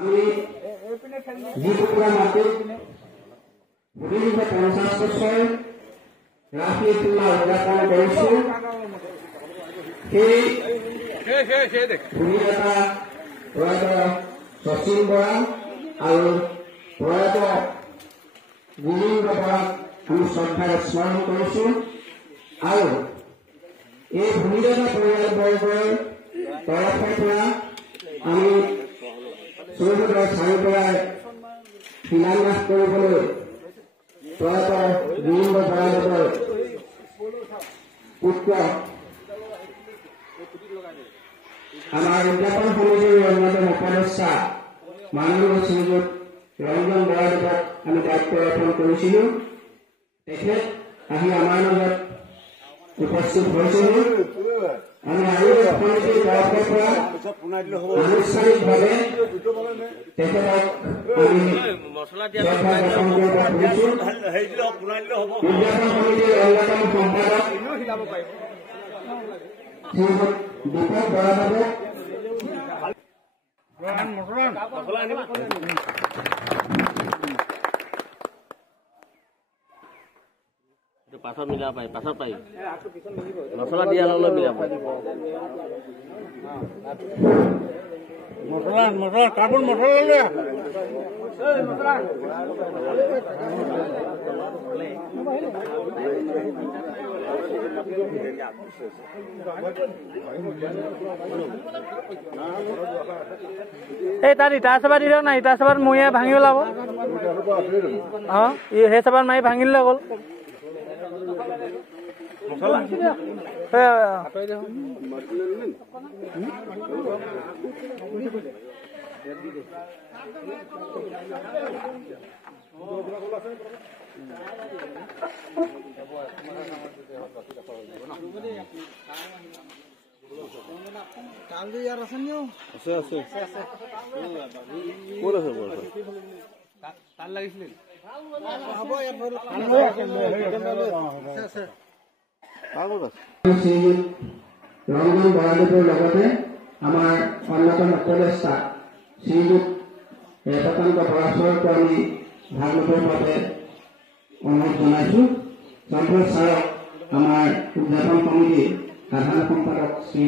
আমি যিটুকুৰা মাটিত 50 বছৰ ৰাষ্ট্ৰীয় তুলা উদযাপন কৰিছো সেই ভূমিদাতা প্ৰয়াত শচীন বৰা আৰু প্ৰয়াত গোবিন্দ বৰাক আমি শ্ৰদ্ধাৰে স্মৰণ কৰিছো আৰু এই ভূমিদাতা পৰিয়ালবৰ্গৰ তৰফৰ পৰা আমি চৌহদৰ চাৰিওপৰাই শিলান্যাস কৰিবলৈ প্ৰয়াত গোবিন্দ বৰাদেৱৰ পুত্ৰ আমাৰ উদযাপন সমিতিৰ অন্যতম উপদেষ্টা মাননীয় শ্ৰীযুত ৰঞ্জন বৰাদেৱক আমি দায়িত্ব অৰ্পণ কৰিছিলো। তেখেত আহি আমাৰ মাজত উপস্থিত হৈছিল। আমি আৰু সমিতিৰ তৰফৰ পৰা আনুষ্ঠানিকভাৱে তেখেতক আমি শ্ৰদ্ধা জ্ঞাপন কৰিব খুজিছো। উদযাপন সমিতিৰ অন্যতম সম্পাদক শ্ৰীযুত দীপক বৰাদেৱক পাছত মিলাব পাৰি পাছত পাৰি মছলা দিয়া ললে মিলাব মছলা কাৰ্বন মছলা লৈ এই তাত ইটা চাবা দি দিয়ক না ইটা চাবাত মৰিয়ে ভাঙি ওলাব সেই চাবাত মাৰি ভাঙিলে গ'ল তাল লাগিছিল শ্ৰীযুত ৰঞ্জন বৰাদেৱৰ লগতে আমাৰ অন্যতম উপদেষ্টা শ্ৰীযুত ৰেপকান্ত বৰাচৰকো আমি ভাগ ল'বৰ বাবে অনুৰোধ জনাইছো। চন্দ্ৰ ছাৰক আমাৰ উদযাপন সমিতিৰ সাধাৰণ সম্পাদক শ্ৰী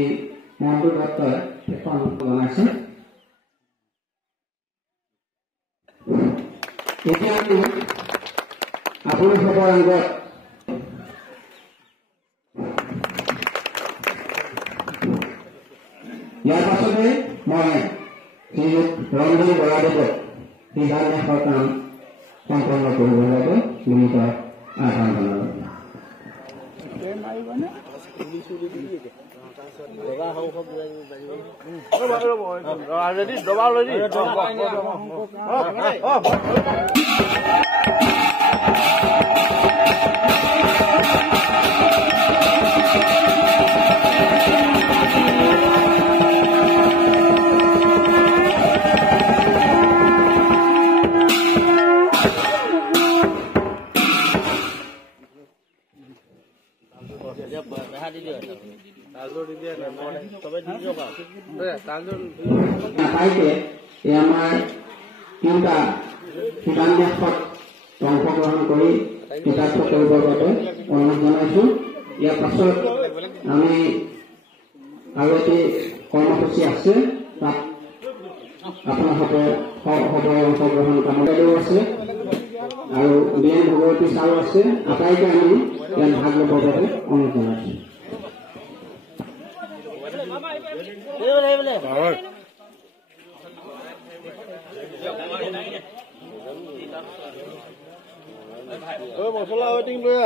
মন্টু দত্তই অনুৰোধ জনাইছে। এতিয়া আমি আপোনালোকৰ আগত ইয়াৰ পাছতে মই শ্ৰীযুত ৰঞ্জন বৰাদেৱক শিলান্যাসৰ কাম সম্পন্ন কৰিবৰ বাবে বিনীত আহ্বান জনালোঁ। আমাৰ তিনিটা শিলান্যাসত অংশগ্ৰহণ কৰি কৃতাৰ্থ কৰিবৰ বাবে অনুৰোধ জনাইছো। ইয়াৰ পাছত আমি আৰু এটি কৰ্মসূচী আছে, তাত আপোনালোকে সবৰে অংশগ্ৰহণ কামতেও আছে আৰু বিএন ভগৱতী ছাৰো আছে। আটাইকে আমি ইয়াত ভাগ ল'বৰ বাবে অনুৰোধ জনাইছো। মছলা ৱেটিং লৈ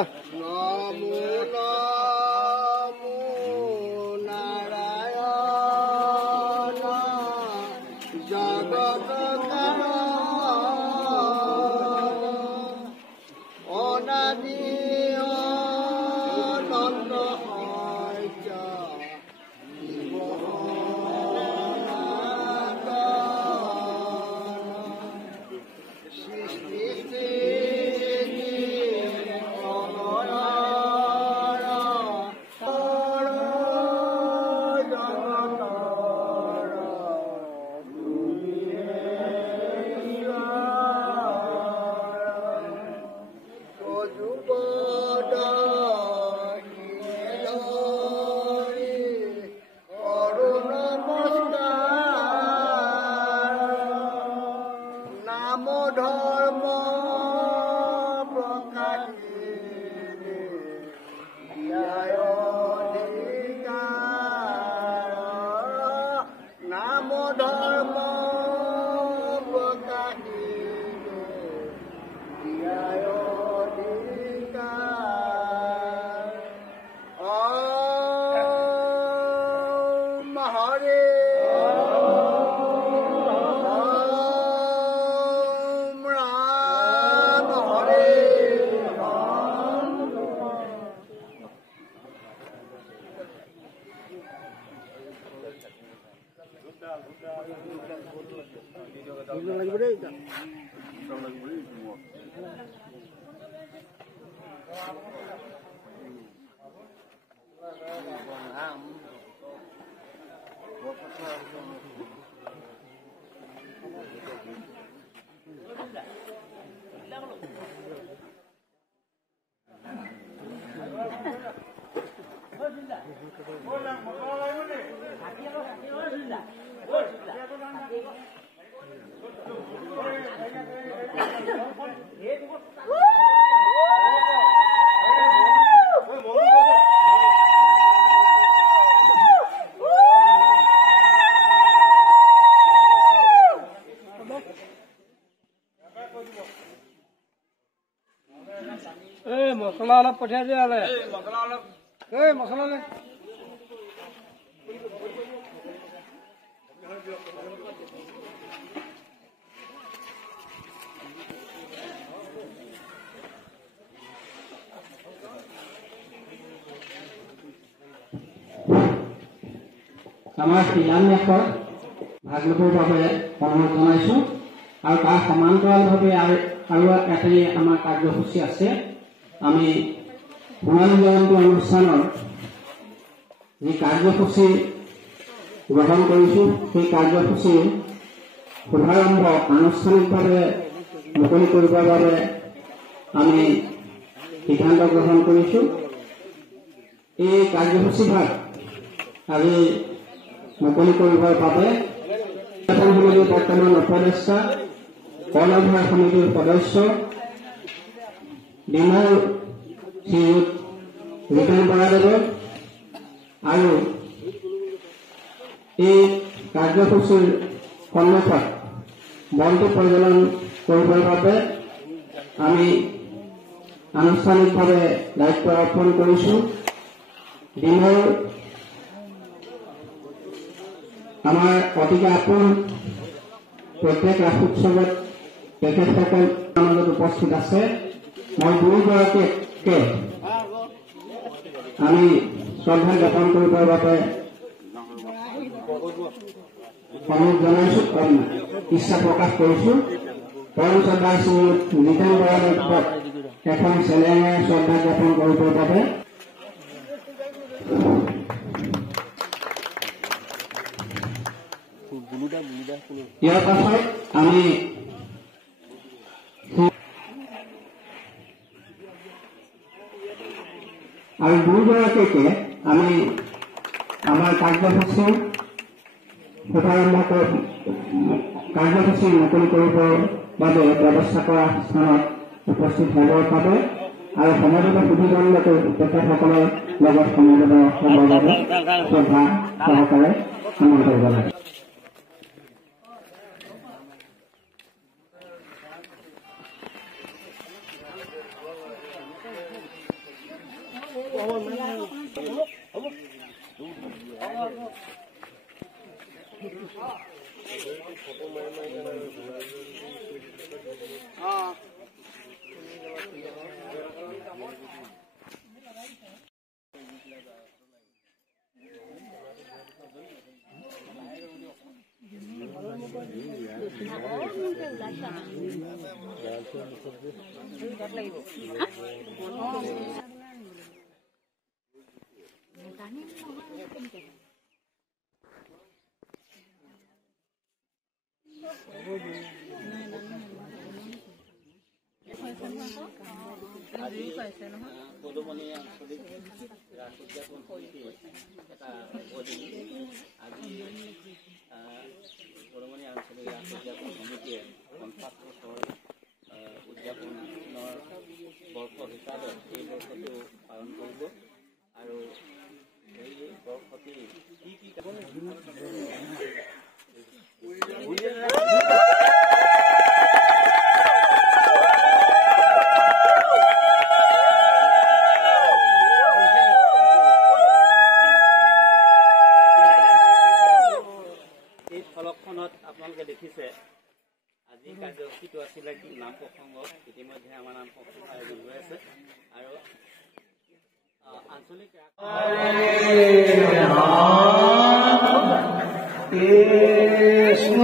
সমধৰ্ম প্ৰকাশিলো ন্যায় অধিকাৰ ওম হৰে ওম ৰাম হৰে মছলা অলপ পঠিয়াই দিয়া হ'লে মছলা আমাৰ শিলান্যাসৰ ভাগ ল'বৰ বাবে অনুৰোধ জনাইছোঁ আৰু তাৰ সমান্তৰালভাৱে আৰু এটাই আমাৰ কাৰ্যসূচী আছে। আমি সোণালী জয়ন্তী অনুষ্ঠানৰ যি কাৰ্যসূচী গ্ৰহণ কৰিছোঁ সেই কাৰ্যসূচীৰ শুভাৰম্ভ আনুষ্ঠানিকভাৱে মুকলি কৰিবৰ বাবে আমি সিদ্ধান্ত গ্ৰহণ কৰিছোঁ। এই কাৰ্যসূচীভাগ আজি মুকলি কৰিবৰ বাবে সমিতিৰ বৰ্তমান উপদেষ্টা কৰ্ণধাৰ সমিতিৰ সদস্য ডিমৌৰ শ্ৰীযুত ৰিপেন বৰাদেৱৰ আৰু এই কাৰ্যসূচীৰ সন্মুখত বন্তি প্ৰজ্বলন কৰিবৰ বাবে আমি আনুষ্ঠানিকভাৱে দায়িত্ব অৰ্পণ কৰিছোঁ। ডিমৌৰ আমাৰ অতিকে আপোন প্ৰত্যেক ৰাস উৎসৱত তেখেতসকল মাজত উপস্থিত আছে। মই দুয়োগৰাকীকে আমি শ্ৰদ্ধা জ্ঞাপন কৰিবৰ বাবে অনুৰোধ জনাইছোঁ, ইচ্ছা প্ৰকাশ কৰিছোঁ। পৰম শ্ৰদ্ধা শ্ৰী ৰিপেন বৰাদেৱক এখন চেলেঙে শ্ৰদ্ধা জ্ঞাপন কৰিবৰ বাবে ইয়াৰ পাছত আমি আৰু দুয়োগৰাকীকে আমি আমাৰ কাৰ্যসূচী মুকলি কৰিবৰ বাবে ব্যৱস্থা কৰা স্থানত উপস্থিত হ'বৰ বাবে আৰু সমবেত সুধীবন্ধকে তেখেতসকলৰ লগত সমবেত হ'বৰ বাবে শ্ৰদ্ধা সহকাৰে আমন্ত্ৰণ জনাইছোঁ। পদুমণি আঞ্চলিক ৰাস উদযাপন সমিতিয়ে এটা আজি পদুমণি আঞ্চলিক ৰাস উদযাপন সমিতিয়ে 50 বছৰ উদযাপনৰ বৰ্ষ হিচাপে এই বৰ্ষটো পালন কৰিব আৰু এই বৰ্ষটি কি ৰাসখনত আপোনালোকে দেখিছে আজি কাৰ্যসূচীটো আছিলে কি নাম প্ৰসংগ। ইতিমধ্যে আমাৰ নাম প্ৰসংগ আয়োজন হৈ আছে আৰু আঞ্চলিক কৃষ্ণ